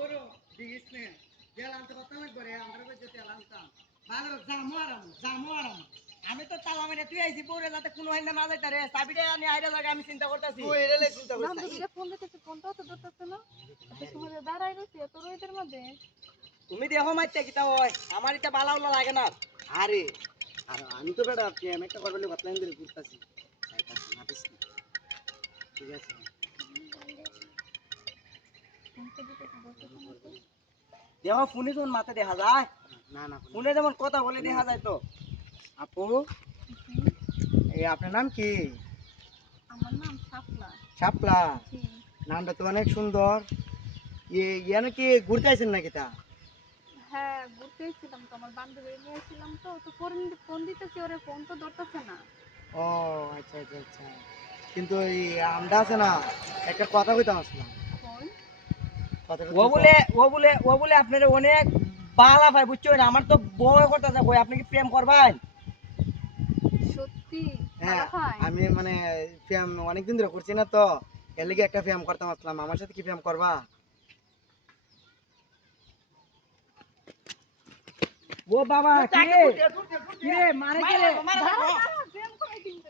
বড় দিগিসনে গেলাম তো কথা মত করে আমরা কই যেতে আলামতাম ভালো জামু আরাম আমি তো তালা মেরে তুই আইছি পরে যাতে কোনো হাইনা না যাইতা রে চাবিটা আনি আইরা লাগে আমি চিন্তা করতেছি তুই এরে চিন্তা নাম করছিস দিকে ফোন দিতেছি ফোনটাও তো ধরতেছে না এত সময় দাঁড়াই রইছি এত রোদের মধ্যে তুমি দেখো মাইতে কিতা হয় আমার এটা বালা উলা লাগে না আরে আর আমি তো বেটা আমি একটা করবলে বাতলাইন ধরে ঘুরতাছি চাইতাছি না দিস ঠিক আছে ফোনটা দিতেছি ধরতেছে না তো। দেখো ফোনে যখন মাথা দেখা যায় না না ফোনে যেমন কথা বলে দেখা যায় তো আপু হুম, এই আপনার নাম কি আমার নাম শাপলা। শাপলা জি নামটা তো অনেক সুন্দর ইয়ে নাকি ঘুরতে আইছেন নাকি তা হ্যাঁ ঘুরতে এসেছিলাম তো আমার বান্ধবী নিয়ে এসেছিলাম তো তো ফোন দিতেছি ওরে ফোন তো ধরতেছে না ও আচ্ছা আচ্ছা আচ্ছা কিন্তু এই আমরা আছে না একটা কথা কইতাম আসলাম ফোন ও বলে আপনার অনেক বালা ভাই বুঝছো না আমার তো বউ কথা যা কই আপনি কি প্রেম করবেন সত্যি হ্যাঁ ভালো হয় আমি মানে প্রেম অনেকদিন ধরে করছি না তো এর লিগে একটা প্রেম করতাম আসলাম আমার সাথে কি প্রেম করবা ও বাবা কি রে মারে কে রে দাঁড়া, দাঁড়া, প্রেম করে কিন্তু।